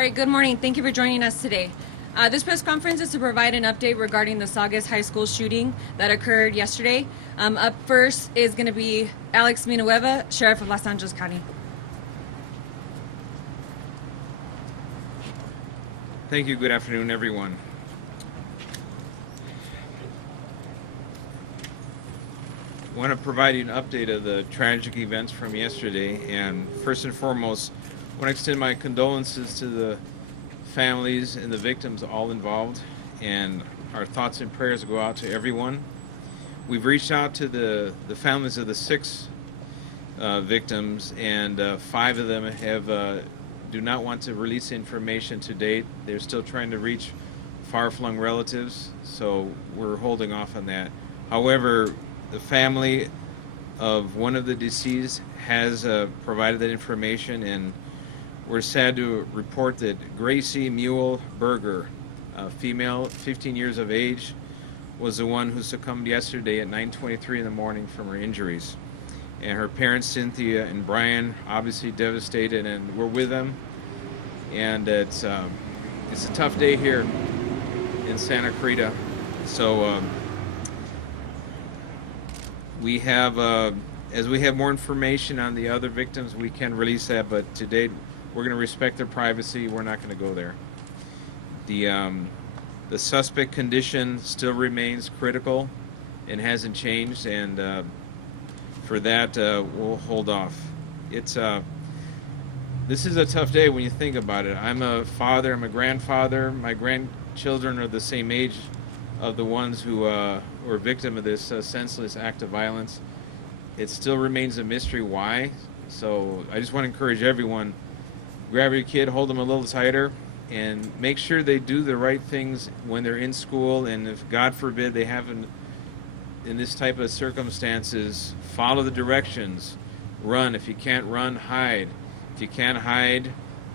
All right, good morning. Thank you for joining us today. This press conference is to provide an update regarding the Saugus High School shooting that occurred yesterday. Up first is going to be Alex Villanueva, Sheriff of Los Angeles County. Thank you. Good afternoon, everyone. I want to provide you an update of the tragic events from yesterday, and first and foremost, I want to extend my condolences to the families and the victims all involved, and our thoughts and prayers go out to everyone. We've reached out to the families of the 6 victims, and 5 of them have do not want to release information to date. They're still trying to reach far-flung relatives, so we're holding off on that. However, the family of one of the deceased has provided that information, and we're sad to report that Gracie Mule Berger, a female, 15 years of age, was the one who succumbed yesterday at 9:23 in the morning from her injuries. And her parents, Cynthia and Brian, obviously devastated, and we're with them. And it's a tough day here in Santa Cruz. So we have, as we have more information on the other victims, we can release that. But to date, we're going to respect their privacy. We're not going to go there. The suspect condition still remains critical and hasn't changed, and for that, we'll hold off. This is a tough day when you think about it. I'm a father, I'm a grandfather. My grandchildren are the same age of the ones who were victim of this senseless act of violence. It still remains a mystery why. So I just want to encourage everyone, grab your kid, hold them a little tighter, and make sure they do the right things when they're in school. And if, God forbid, they haven't, in this type of circumstances, follow the directions. Run. If you can't run, hide. If you can't hide,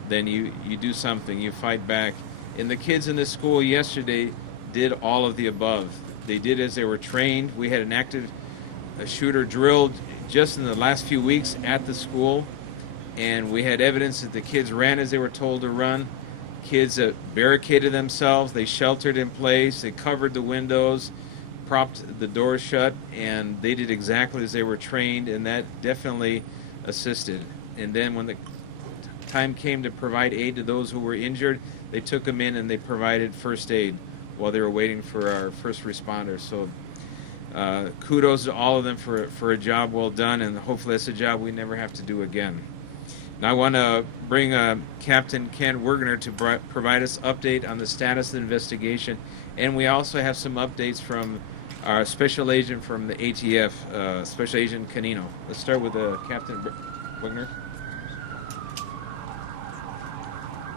then you do something. You fight back. And the kids in this school yesterday did all of the above. They did as they were trained. We had an active shooter drilled just in the last few weeks at the school, and we had evidence that the kids ran as they were told to run. Kids barricaded themselves, they sheltered in place, they covered the windows, propped the doors shut, and they did exactly as they were trained, and that definitely assisted. And then when the time came to provide aid to those who were injured, they took them in and they provided first aid while they were waiting for our first responders. So kudos to all of them for a job well done, and hopefully that's a job we never have to do again. Now I want to bring Captain Ken Wergener to provide us update on the status of the investigation, and we also have some updates from our special agent from the ATF, Special Agent Canino. Let's start with Captain Wergener.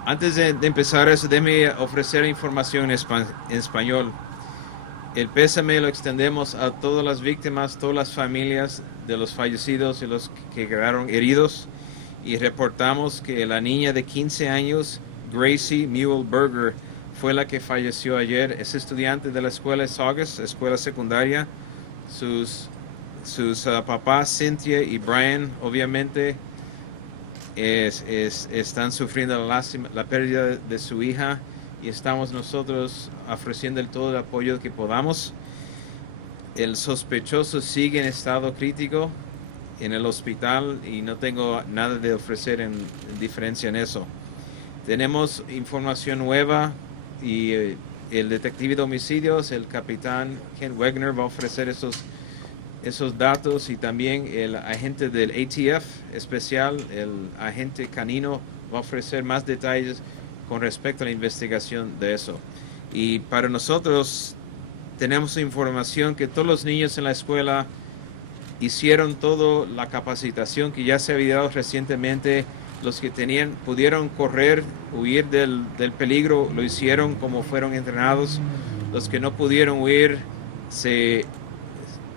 Antes de empezar eso, déjeme ofrecer información en español. El pésame lo extendemos a todas las víctimas, todas las familias de los fallecidos y los que quedaron heridos. Y reportamos que la niña de 15 años, Gracie Mule Berger, fue la que falleció ayer. Es estudiante de la escuela Saugus, escuela secundaria. Sus papás, Cynthia y Brian, obviamente, están sufriendo la pérdida de su hija, y estamos nosotros ofreciendo todo el apoyo que podamos. El sospechoso sigue en estado crítico en el hospital y no tengo nada de ofrecer en diferencia en eso. Tenemos información nueva y el detective de homicidios, el capitán Ken Wergener, va a ofrecer esos datos, y también el agente del ATF especial, el agente Canino, va a ofrecer más detalles con respecto a la investigación de eso. Y para nosotros tenemos información que todos los niños en la escuela hicieron toda la capacitación que ya se había dado recientemente. Los que pudieron correr, huir del peligro, lo hicieron como fueron entrenados. Los que no pudieron huir se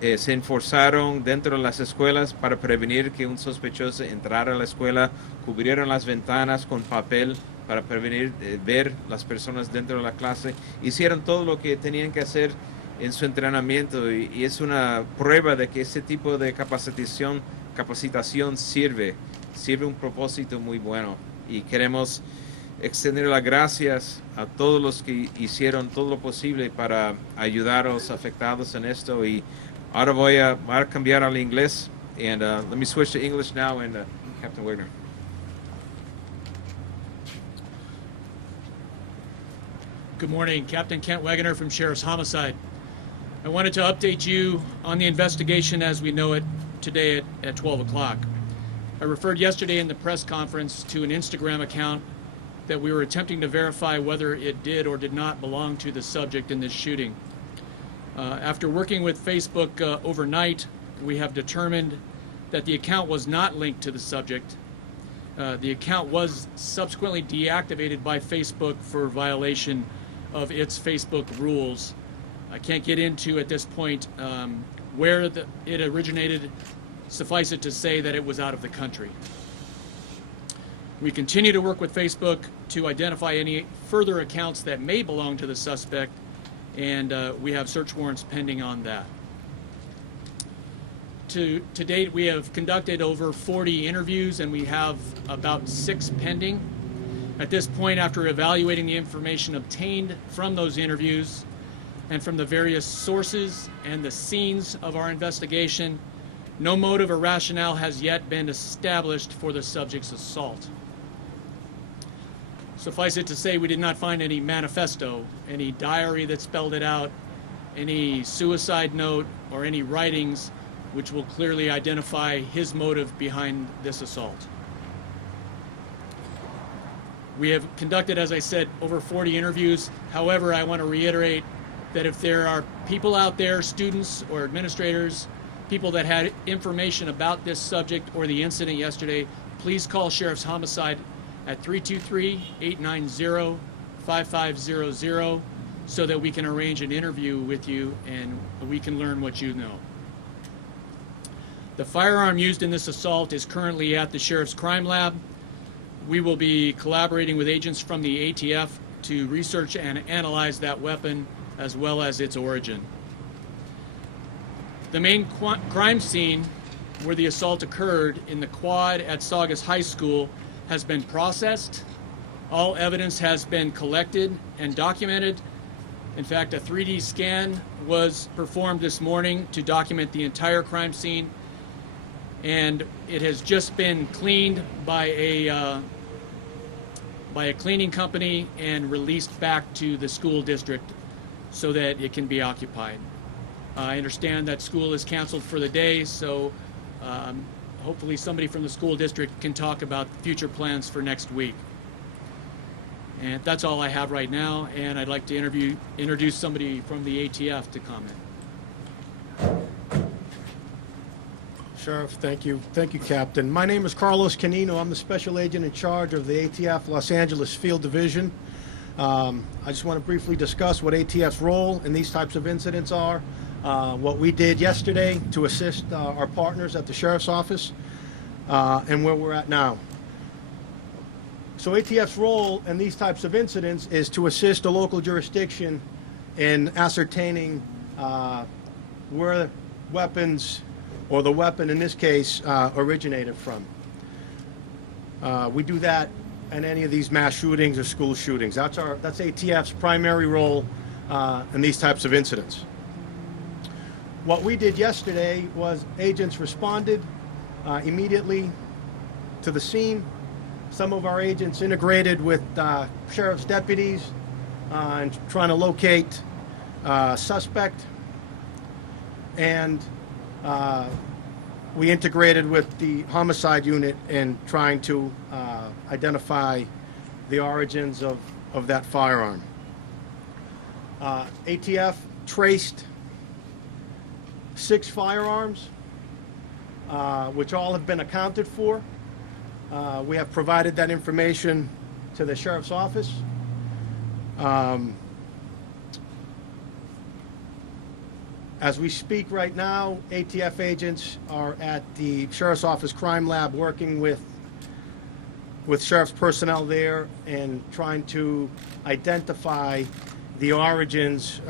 enforzaron dentro de las escuelas para prevenir que un sospechoso entrara a la escuela. Cubrieron las ventanas con papel para prevenir ver las personas dentro de la clase. Hicieron todo lo que tenían que hacer en su entrenamiento, y es una prueba de que ese tipo de capacitación sirve un propósito muy bueno, y queremos extender las gracias a todos los que hicieron todo lo posible para ayudar a los afectados en esto. Y ahora voy a cambiar al inglés. And let me switch to English now, and Captain Wagner. Good morning, Captain Kent Wegener from Sheriff's Homicide. I wanted to update you on the investigation as we know it today at 12 o'clock. I referred yesterday in the press conference to an Instagram account that we were attempting to verify whether it did or did not belong to the subject in this shooting. After working with Facebook overnight, we have determined that the account was not linked to the subject. The account was subsequently deactivated by Facebook for violation of its Facebook rules. I can't get into at this point where it originated. Suffice it to say that it was out of the country. We continue to work with Facebook to identify any further accounts that may belong to the suspect, and we have search warrants pending on that. To date, we have conducted over 40 interviews, and we have about 6 pending. At this point, after evaluating the information obtained from those interviews and from the various sources and the scenes of our investigation, no motive or rationale has yet been established for the subject's assault. Suffice it to say, we did not find any manifesto, any diary that spelled it out, any suicide note, or any writings which will clearly identify his motive behind this assault. We have conducted, as I said, over 40 interviews. However, I want to reiterate that if there are people out there, students or administrators, people that had information about this subject or the incident yesterday, please call Sheriff's Homicide at 323-890-5500 so that we can arrange an interview with you and we can learn what you know. The firearm used in this assault is currently at the Sheriff's Crime Lab. We will be collaborating with agents from the ATF to research and analyze that weapon as well as its origin. The main crime scene where the assault occurred in the quad at Saugus High School has been processed. All evidence has been collected and documented. In fact, a 3D scan was performed this morning to document the entire crime scene, and it has just been cleaned by a cleaning company and released back to the school district so that it can be occupied. I understand that school is canceled for the day, so hopefully somebody from the school district can talk about future plans for next week. And that's all I have right now, and I'd like to introduce somebody from the ATF to comment. Sheriff, thank you. Thank you, Captain. My name is Carlos Canino. I'm the Special Agent in charge of the ATF Los Angeles Field Division. I just want to briefly discuss what ATF's role in these types of incidents are, what we did yesterday to assist our partners at the Sheriff's Office, and where we're at now. So ATF's role in these types of incidents is to assist a local jurisdiction in ascertaining where weapons, or the weapon in this case, originated from. We do that in any of these mass shootings or school shootings. That's ATF's primary role in these types of incidents. What we did yesterday was agents responded immediately to the scene. Some of our agents integrated with sheriff's deputies and trying to locate suspect, and we integrated with the homicide unit in trying to identify the origins of that firearm. ATF traced 6 firearms, which all have been accounted for. We have provided that information to the Sheriff's Office. As we speak right now, ATF agents are at the Sheriff's Office Crime Lab working with Sheriff's personnel there and trying to identify the origins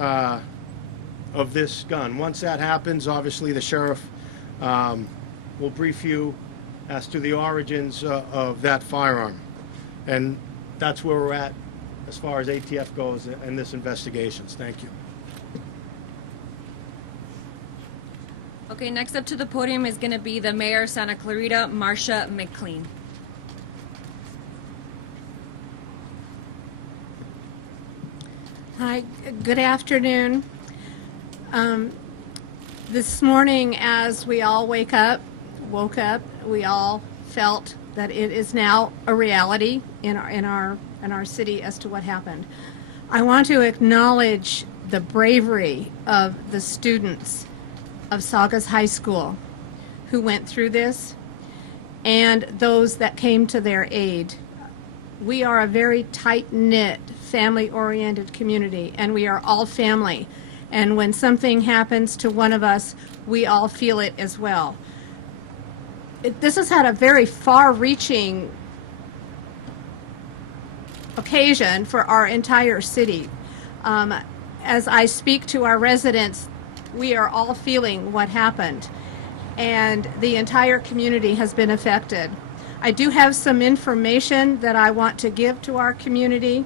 of this gun. Once that happens, obviously the Sheriff will brief you as to the origins of that firearm. And that's where we're at as far as ATF goes in this investigations. Thank you. Okay, next up to the podium is going to be the Mayor of Santa Clarita, Marcia McLean. Hi, good afternoon. This morning, as we all woke up, we all felt that it is now a reality in our city as to what happened. I want to acknowledge the bravery of the students of Saugus High School who went through this and those that came to their aid. We are a very tight-knit, family-oriented community, and we are all family. And when something happens to one of us, we all feel it as well. This has had a very far-reaching occasion for our entire city. As I speak to our residents, we are all feeling what happened, and the entire community has been affected. I do have some information that I want to give to our community.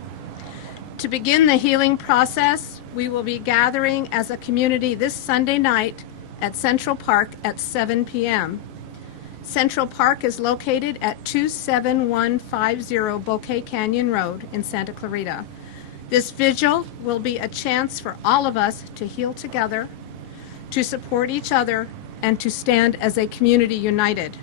To begin the healing process, we will be gathering as a community this Sunday night at Central Park at 7 p.m. Central Park is located at 27150 Bouquet Canyon Road in Santa Clarita. This vigil will be a chance for all of us to heal together, to support each other, and to stand as a community united.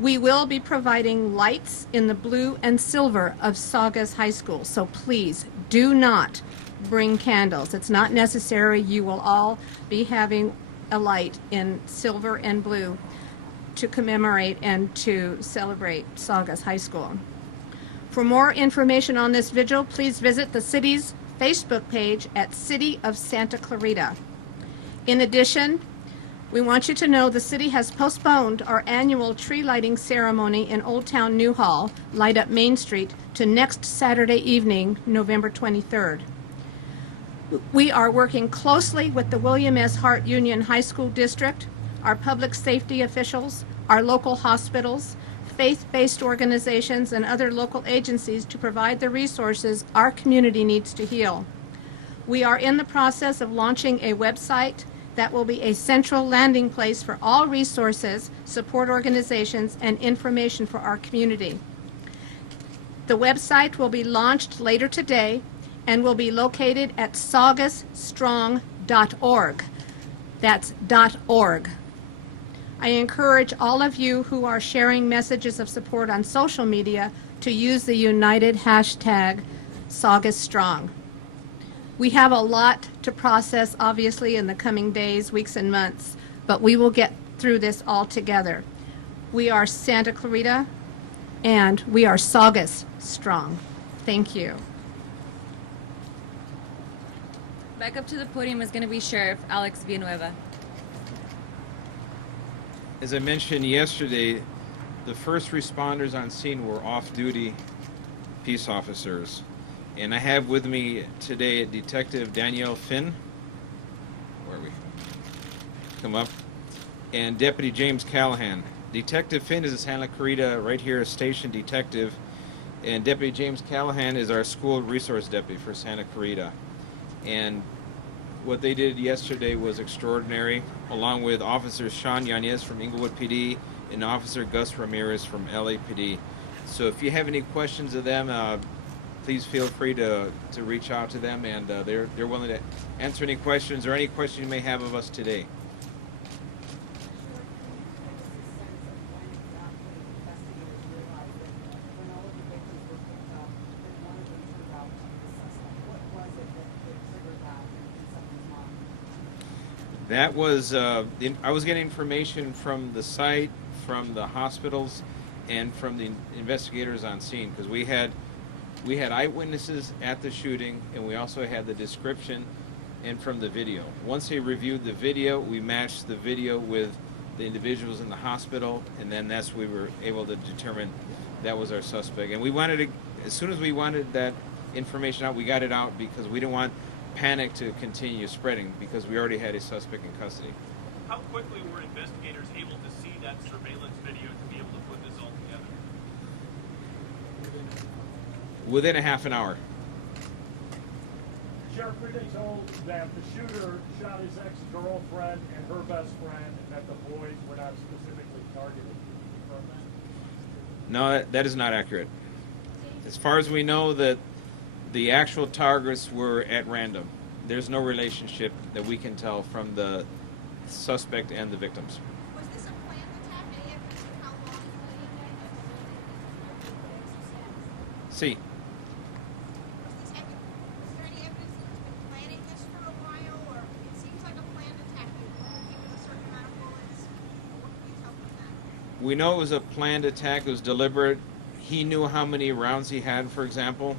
We will be providing lights in the blue and silver of Saugus High School, so please do not bring candles. It's not necessary. You will all be having a light in silver and blue to commemorate and to celebrate Saugus High School. For more information on this vigil, please visit the city's Facebook page at City of Santa Clarita. In addition, we want you to know the city has postponed our annual tree lighting ceremony in Old Town Newhall, Light Up Main Street, to next Saturday evening, November 23rd. We are working closely with the William S. Hart Union High School District, our public safety officials, our local hospitals, faith-based organizations, and other local agencies to provide the resources our community needs to heal. We are in the process of launching a website that will be a central landing place for all resources, support organizations, and information for our community. The website will be launched later today and will be located at saugusstrong.org. That's .org. I encourage all of you who are sharing messages of support on social media to use the united hashtag SaugusStrong. We have a lot to process, obviously, in the coming days, weeks, and months, but we will get through this all together. We are Santa Clarita, and we are Saugus Strong. Thank you. Back up to the podium is going to be Sheriff Alex Villanueva. As I mentioned yesterday, the first responders on scene were off-duty peace officers. And I have with me today Detective Danielle Finn. Where are we? Come up. And Deputy James Callahan. Detective Finn is a Santa Clarita right here station detective. And Deputy James Callahan is our school resource deputy for Santa Clarita. And what they did yesterday was extraordinary, along with Officer Sean Yanez from Inglewood PD and Officer Gus Ramirez from LAPD. So if you have any questions of them, please feel free to reach out to them, and they're willing to answer any questions or any questions you may have of us today. That was, I was getting information from the site, from the hospitals, and from the investigators on scene, because we had eyewitnesses at the shooting, and we also had the description and from the video. Once they reviewed the video, we matched the video with the individuals in the hospital, and then that's we were able to determine that was our suspect. And we wanted to, as soon as we wanted that information out, we got it out because we didn't want panic to continue spreading, because we already had a suspect in custody. How quickly were investigators able to see that surveillance video to be able to put this all together? Within a half an hour. Sheriff, we've been told that the shooter shot his ex-girlfriend and her best friend, and that the boys were not specifically targeted. Can you confirm that? No, that is not accurate. As far as we know, that the actual targets were at random. There's no relationship that we can tell from the suspect and the victims. Was this a planned attack? Any evidence of how long it See, was there any evidence that he's been planning this for a while, or it seems like a planned attack? Given a certain amount of bullets. What can you tell from that? we know it was a planned attack. It was deliberate. He knew how many rounds he had, for example.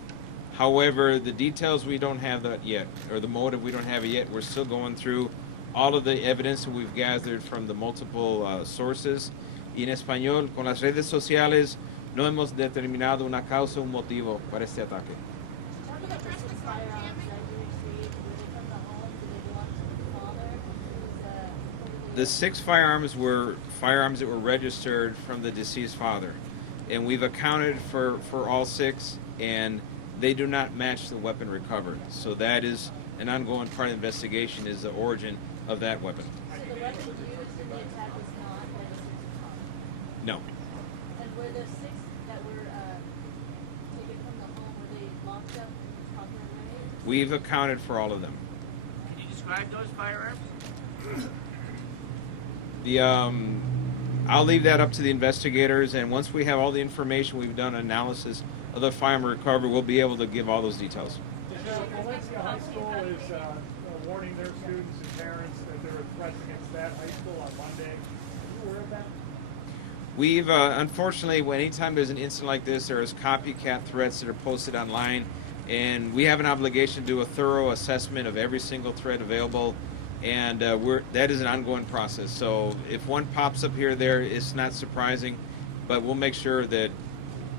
However, the details we don't have that yet, or the motive we don't have it yet. We're still going through all of the evidence that we've gathered from the multiple sources. Y en español, con las redes sociales, no hemos determinado una causa, un motivo para este ataque. Can you address the gun jamming? The 6 firearms were firearms that were registered from the deceased father. And we've accounted for all 6, and they do not match the weapon recovered. So that is an ongoing part of the investigation, is the origin of that weapon. So the weapon used in the attack was not a 6 No. And were the 6 that were taken from the home, were they locked up in the proper way? We've accounted for all of them. Can you describe those firearms? I'll leave that up to the investigators, and once we have all the information, we've done analysis of the firearm recovery, we'll be able to give all those details. Valencia High School is warning their students and parents that there are threats against that high school on Monday. Are you aware of that? We've, unfortunately, anytime there's an incident like this, there is copycat threats that are posted online, and we have an obligation to do a thorough assessment of every single threat available, and that is an ongoing process. So if one pops up here or there, it's not surprising, but we'll make sure that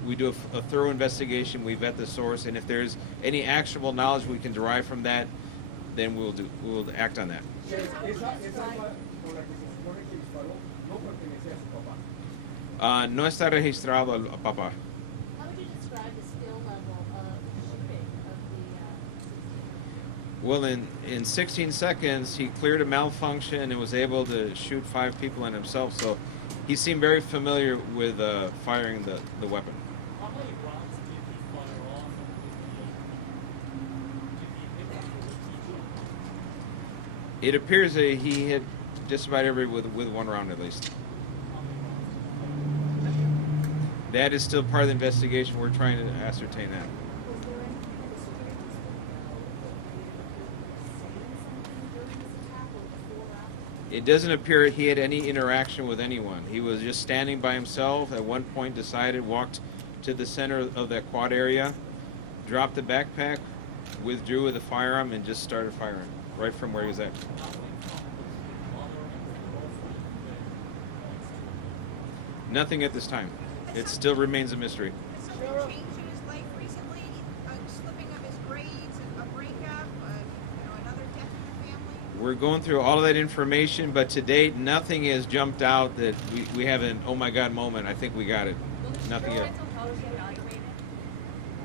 we do a thorough investigation, we vet the source, and if there's any actionable knowledge we can derive from that, then we'll act on that. No está registrado al papá. How would you describe the skill level of shooting of the Well, in 16 seconds, he cleared a malfunction and was able to shoot 5 people and himself. So he seemed very familiar with firing the weapon. How many rounds did he fire off? Did he hit each? It appears that he hit just about every with 1 round at least. That is still part of the investigation. We're trying to ascertain that. It doesn't appear he had any interaction with anyone. He was just standing by himself. At one point decided, walked to the center of that quad area, dropped the backpack, withdrew with the firearm, and just started firing right from where he was at. Nothing at this time. It still remains a mystery. Has something changed in his life recently? A slipping of his grades, a breakup, another death in the family? We're going through all of that information, but to date, nothing has jumped out that we have an oh my god moment. I think we got it. Nothing yet. Mental health be evaluated?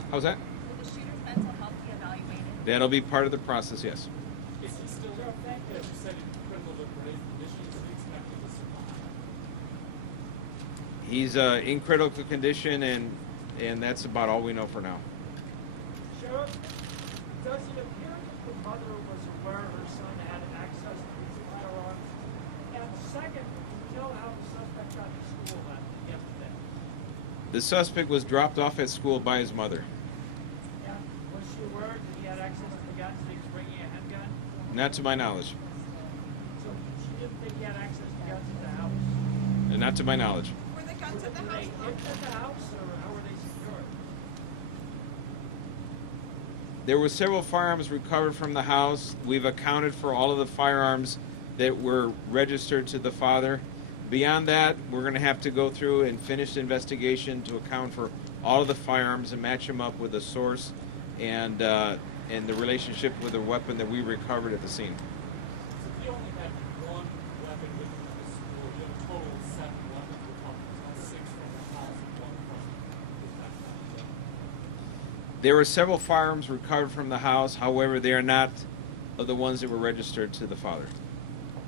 How's that? Will the shooter's mental health be evaluated? That'll be part of the process, yes. Is he still there? Thank you. You said in critical condition. Is he expected to survive? He's in critical condition, and that's about all we know for now. Sheriff, does it appear that the mother was aware her son had access to these firearms? And second, do you know how the suspect got to school yesterday? The suspect was dropped off at school by his mother. And was she aware that he had access to the guns, that he was bringing a handgun? Not to my knowledge. So she didn't think he had access to guns in the house? And not to my knowledge. Were the guns at the Were house they locked? into the house, or how were they secured? There were several firearms recovered from the house. We've accounted for all of the firearms that were registered to the father. Beyond that, we're going to have to go through and finish the investigation to account for all of the firearms and match them up with the source and the relationship with the weapon that we recovered at the scene. So if you only had one weapon with you to the school, you have a total of 7 weapons recovered, not 6 from the house and 1 from the backpack. There were several firearms recovered from the house. However, they are not of the ones that were registered to the father.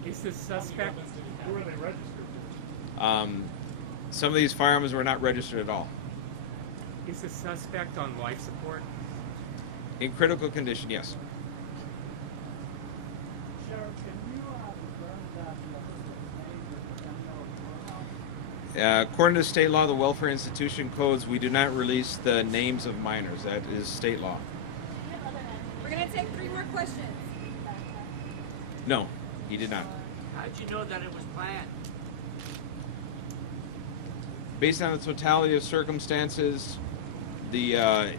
Is the suspect? Who are they registered to? Some of these firearms were not registered at all. Is the suspect on life support? In critical condition, yes. Sheriff, can you confirm that According to state law, the Welfare Institution Codes, we do not release the names of minors. That is state law. We're gonna take 3 more questions. No, he did not. How'd you know that it was planned? Based on the totality of circumstances, the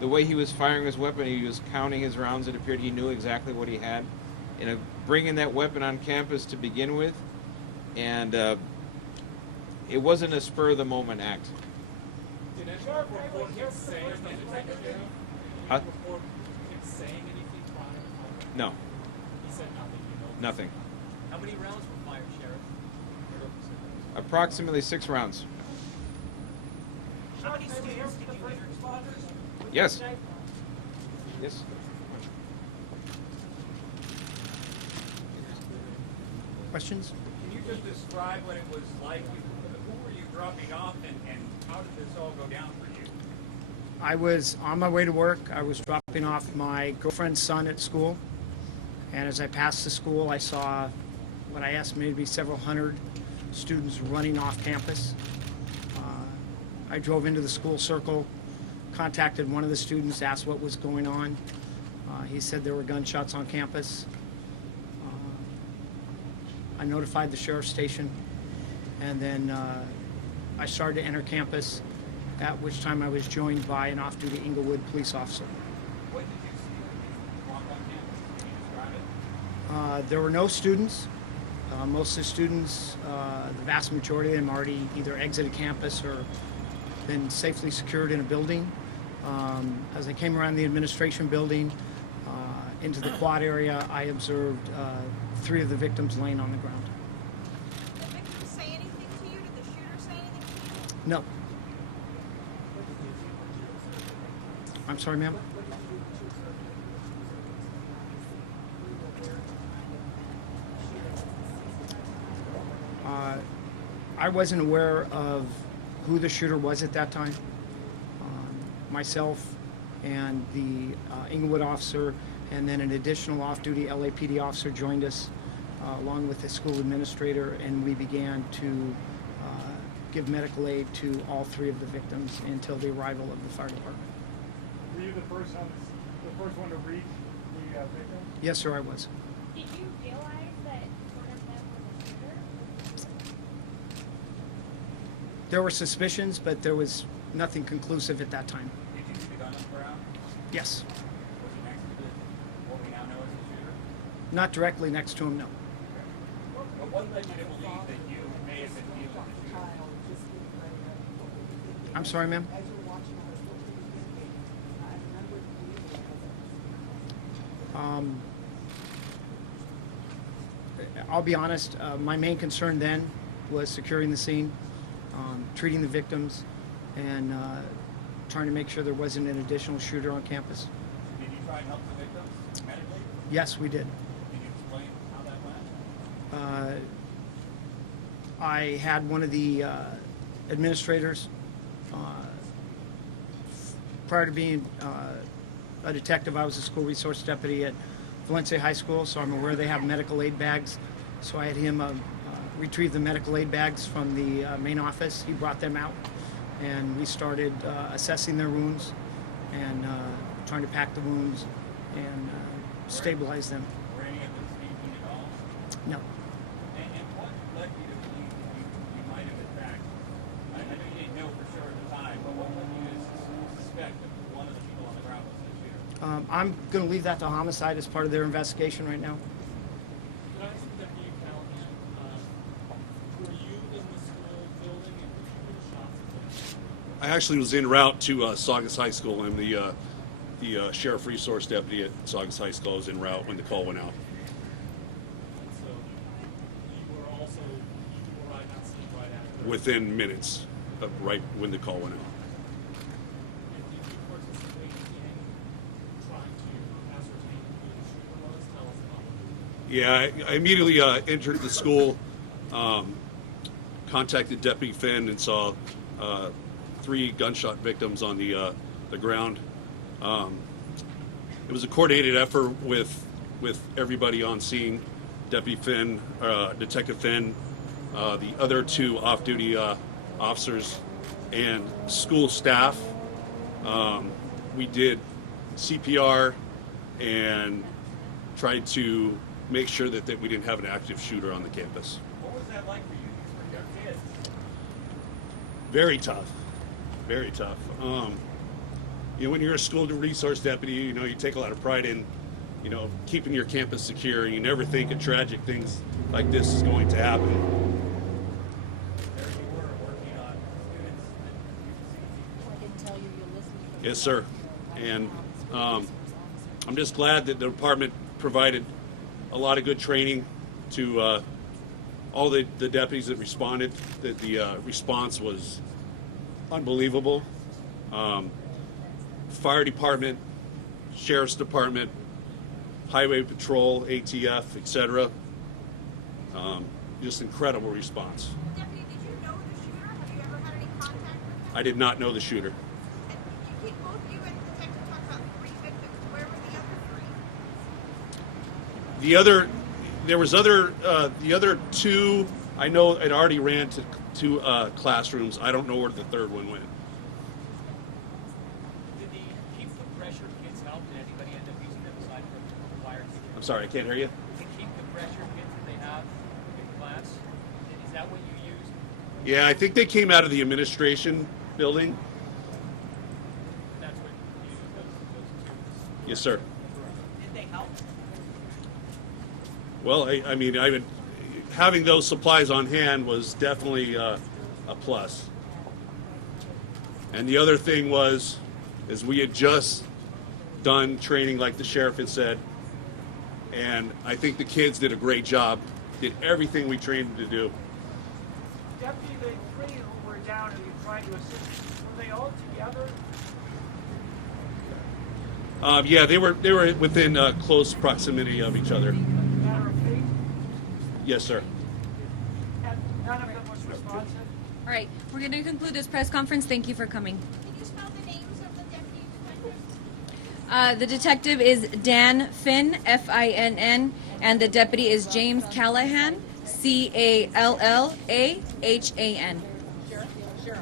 way he was firing his weapon, he was counting his rounds. It appeared he knew exactly what he had. And bringing that weapon on campus to begin with, and it wasn't a spur of the moment act. Did anyone report him saying anything? Huh? Report him saying anything prior? No, He said nothing. You know. nothing. How many rounds were fired, Sheriff? Approximately 6 rounds. How many students did you injure? Yes. Yes. Questions? Can you just describe what it was like? Who were you dropping off, and how did this all go down for you? I was on my way to work. I was dropping off my girlfriend's son at school. And as I passed the school, I saw what I estimated to be several hundred students running off campus. I drove into the school circle, contacted one of the students, asked what was going on. He said there were gunshots on campus. I notified the sheriff's station, and then I started to enter campus, at which time I was joined by an off-duty Inglewood police officer. What did you see walk on campus? Can you describe it? There were no students. Most of the students, the vast majority of them already either exited campus or been safely secured in a building. As I came around the administration building into the quad area, I observed 3 of the victims laying on the ground. Did the victim say anything to you? Did the shooter say anything to you? No. I'm sorry, ma'am? I wasn't aware of who the shooter was at that time. Myself and the Inglewood officer, and then an additional off-duty LAPD officer joined us along with the school administrator, and we began to give medical aid to all 3 of the victims until the arrival of the fire department. Were you the first one to reach the victim? Yes, sir, I was. Did you realize that one of them was a shooter? There were suspicions, but there was nothing conclusive at that time. Did you see the gun on the ground? Yes. Was it next to what we now know as the shooter? Not directly next to him, no. But what led you to believe that you may have been dealing with the shooter? I'm sorry, ma'am? I'll be honest, my main concern then was securing the scene, treating the victims, and trying to make sure there wasn't an additional shooter on campus. Did you try and help the victims medically? Yes, we did. Can you explain how that went? I had one of the administrators, prior to being a detective, I was a school resource deputy at Valencia High School, so I'm aware they have medical aid bags. So I had him retrieve the medical aid bags from the main office. He brought them out, and we started assessing their wounds and trying to pack the wounds and stabilize them. Were any of them speaking at all? No. And what led you to believe that you might have in fact, I know you didn't know for sure at the time, but what led you to suspect that one of the people on the ground was the shooter? I'm going to leave that to homicide as part of their investigation right now. Can I ask Deputy Callahan, were you in the school building and did you hear shots? I actually was en route to Saugus High School. I'm the sheriff resource deputy at Saugus High School. I was en route when the call went out. So you arrived on scene right after. Within minutes of right when the call went out. And did you Yeah, I immediately entered the school, contacted Deputy Finn, and saw 3 gunshot victims on the ground. It was a coordinated effort with everybody on scene, Deputy Finn, Detective Finn, the other 2 off-duty officers, and school staff. We did CPR and tried to make sure that we didn't have an active shooter on the campus. What was that like for you? These were young kids. Very tough, very tough. You know, when you're a school resource deputy, you know, you take a lot of pride in, you know, keeping your campus secure. You never think a tragic things like this is going to happen. There you were working on students that I can tell you, you'll listen to Yes, sir. And I'm just glad that the department provided a lot of good training to all the deputies that responded. That the response was unbelievable. Fire department, sheriff's department, highway patrol, ATF, etc. Just incredible response. Deputy, did you know the shooter? Have you ever had any contact with him? I did not know the shooter. And you keep both you and the detective talk about 3 victims. Where were the other 3? There was the other 2 I know had already ran to classrooms. I don't know where the 3rd one went. Did the keep the pressure kids help? Did anybody end up using them aside from the fire teacher? I'm sorry, I can't hear you. To keep the pressure kids that they have in class? Is that what you used? Yeah, I think they came out of the administration building. That's what you used those 2? Yes, sir. Did they help? Well, I mean, having those supplies on hand was definitely a plus. And the other thing is we had just done training, like the sheriff had said, and I think the kids did a great job. Did everything we trained them to do. Deputy, the 3 who were down and you tried to assist, were they all together? Yeah, they were within close proximity of each other. Matter of fate? Yes, sir. And none of them was responsive? All right, we're going to conclude this press conference. Thank you for coming. Can you spell the names of the deputy detectives? The detective is Dan Finn, Finn, and the deputy is James Callahan, Callahan. Sheriff.